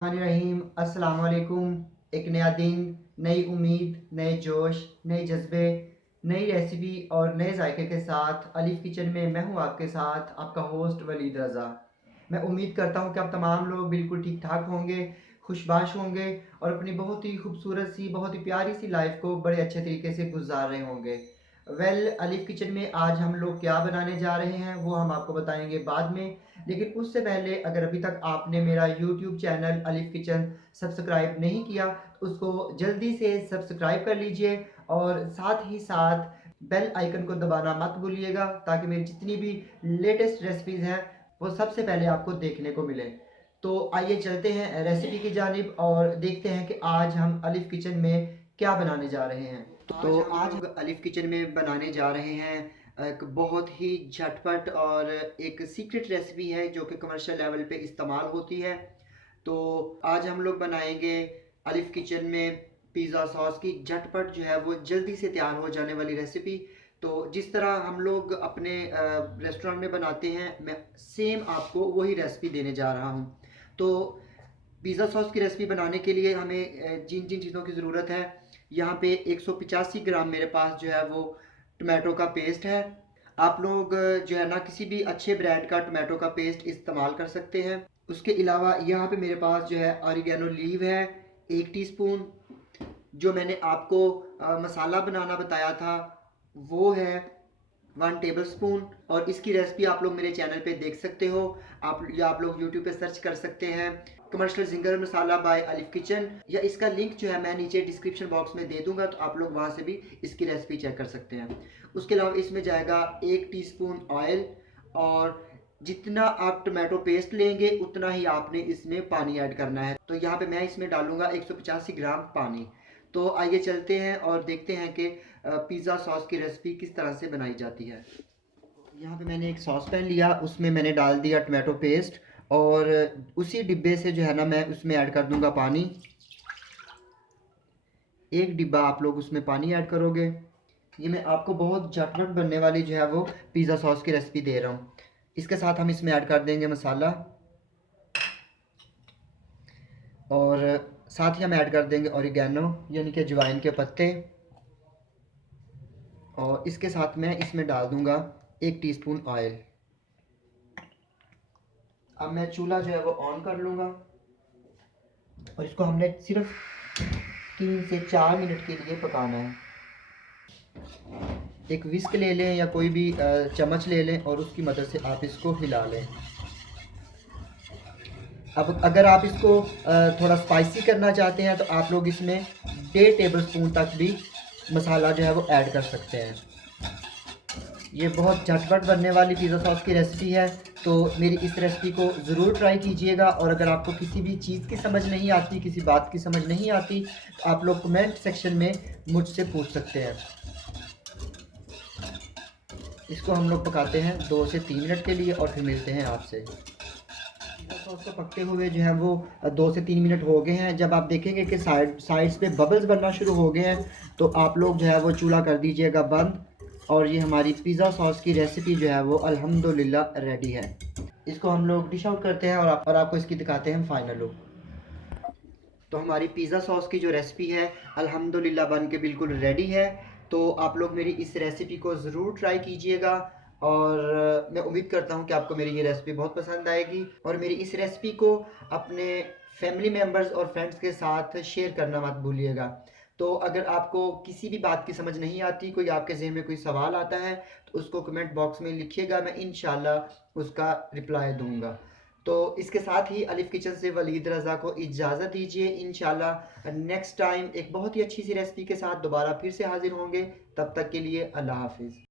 रहीम अस्सलाम वालेकुम। एक नया दिन, नई उम्मीद, नए जोश, नए जज्बे, नई रेसिपी और नए जायके के साथ अलीफ किचन में मैं हूं आपके साथ आपका होस्ट वलीद रज़ा। मैं उम्मीद करता हूं कि आप तमाम लोग बिल्कुल ठीक ठाक होंगे, खुशबाश होंगे और अपनी बहुत ही खूबसूरत सी, बहुत ही प्यारी सी लाइफ को बड़े अच्छे तरीके से गुजार रहे होंगे। अलीफ किचन में आज हम लोग क्या बनाने जा रहे हैं वो हम आपको बताएंगे बाद में। लेकिन उससे पहले अगर अभी तक आपने मेरा YouTube channel Alif kitchen subscribe नहीं किया तो उसको जल्दी से सब्सक्राइब कर लीजिए और साथ ही साथ बेल आइकन को दबाना मत भूलिएगा ताकि मेरी जितनी भी लेटेस्ट रेसिपीज़ हैं वो सबसे पहले आपको देखने को मिले। तो आइए चलते हैं रेसिपी की जानिब और देखते हैं कि आज हम अलीफ किचन में क्या बनाने जा रहे हैं। तो आज हम अलीफ किचन में बनाने जा रहे हैं एक बहुत ही झटपट और एक सीक्रेट रेसिपी है जो कि कमर्शियल लेवल पे इस्तेमाल होती है। तो आज हम लोग बनाएंगे अलिफ किचन में पिज़्ज़ा सॉस की झटपट जो है वो जल्दी से तैयार हो जाने वाली रेसिपी। तो जिस तरह हम लोग अपने रेस्टोरेंट में बनाते हैं मैं सेम आपको वही रेसिपी देने जा रहा हूँ। तो पिज़्ज़ा सॉस की रेसिपी बनाने के लिए हमें जिन जिन चीज़ों की ज़रूरत है, यहाँ पे 185 ग्राम मेरे पास जो है वो टमाटो का पेस्ट है। आप लोग जो है ना किसी भी अच्छे ब्रांड का टमाटो का पेस्ट इस्तेमाल कर सकते हैं। उसके अलावा यहाँ पे मेरे पास जो है ऑरिगेनो लीव है 1 टीस्पून। जो मैंने आपको मसाला बनाना बताया था वो है 1 टेबल स्पून। और इसकी रेसिपी आप लोग मेरे चैनल पे देख सकते हो, आप लोग यूट्यूब पे सर्च कर सकते हैं कमर्शियल जिंगर मसाला बाय अलिफ किचन, या इसका लिंक जो है मैं नीचे डिस्क्रिप्शन बॉक्स में दे दूंगा, तो आप लोग वहां से भी इसकी रेसिपी चेक कर सकते हैं। उसके अलावा इसमें जाएगा 1 टीस्पून ऑयल, और जितना आप टमाटो पेस्ट लेंगे उतना ही आपने इसमें पानी ऐड करना है। तो यहाँ पे मैं इसमें डालूंगा 185 ग्राम पानी। तो आइए चलते हैं और देखते हैं कि पिज़्ज़ा सॉस की रेसिपी किस तरह से बनाई जाती है। यहाँ पे मैंने एक सॉस पैन लिया, उसमें मैंने डाल दिया टमाटो पेस्ट, और उसी डिब्बे से जो है ना मैं उसमें ऐड कर दूंगा पानी। 1 डिब्बा आप लोग उसमें पानी ऐड करोगे। ये मैं आपको बहुत झटपट बनने वाली जो है वो पिज़्ज़ा सॉस की रेसिपी दे रहा हूँ। इसके साथ हम इसमें ऐड कर देंगे मसाला, और साथ ही हम ऐड कर देंगे ऑरिगेनो यानी कि अजवाइन के पत्ते, और इसके साथ मैं इसमें डाल दूंगा 1 टीस्पून ऑयल। अब मैं चूल्हा जो है वो ऑन कर लूँगा, और इसको हमने सिर्फ 3 से 4 मिनट के लिए पकाना है। एक विस्क ले लें या कोई भी चम्मच ले लें और उसकी मदद से आप इसको हिला लें। अब अगर आप इसको थोड़ा स्पाइसी करना चाहते हैं तो आप लोग इसमें 1.5 टेबल स्पून तक भी मसाला जो है वो ऐड कर सकते हैं। ये बहुत झटपट बनने वाली पिज़्ज़ा सॉस की रेसिपी है, तो मेरी इस रेसिपी को ज़रूर ट्राई कीजिएगा। और अगर आपको किसी भी चीज़ की समझ नहीं आती, किसी बात की समझ नहीं आती, तो आप लोग कमेंट सेक्शन में मुझसे पूछ सकते हैं। इसको हम लोग पकाते हैं 2 से 3 मिनट के लिए, और फिर मिलते हैं आपसे। पिज़्ज़ा सॉस को पकते हुए जो है वो 2 से 3 मिनट हो गए हैं। जब आप देखेंगे कि साइड्स पे बबल्स बनना शुरू हो गए हैं, तो आप लोग जो है वो चूल्हा कर दीजिएगा बंद, और ये हमारी पिज़्ज़ा सॉस की रेसिपी जो है वो अल्हम्दुलिल्लाह रेडी है। इसको हम लोग डिश आउट करते हैं और आपको इसकी दिखाते हैं फाइनल लुक। तो हमारी पिज़्ज़ा सॉस की जो रेसिपी है अल्हम्दुलिल्लाह बन के बिल्कुल रेडी है। तो आप लोग मेरी इस रेसिपी को ज़रूर ट्राई कीजिएगा, और मैं उम्मीद करता हूँ कि आपको मेरी ये रेसिपी बहुत पसंद आएगी। और मेरी इस रेसिपी को अपने फैमिली मेम्बर्स और फ्रेंड्स के साथ शेयर करना मत भूलिएगा। तो अगर आपको किसी भी बात की समझ नहीं आती, कोई आपके ज़हन में कोई सवाल आता है, तो उसको कमेंट बॉक्स में लिखिएगा, मैं इंशाल्लाह उसका रिप्लाई दूंगा। तो इसके साथ ही अलिफ किचन से वलीद रज़ा को इजाज़त दीजिए। इंशाल्लाह नेक्स्ट टाइम एक बहुत ही अच्छी सी रेसिपी के साथ दोबारा फिर से हाजिर होंगे। तब तक के लिए अल्लाह हाफिज़।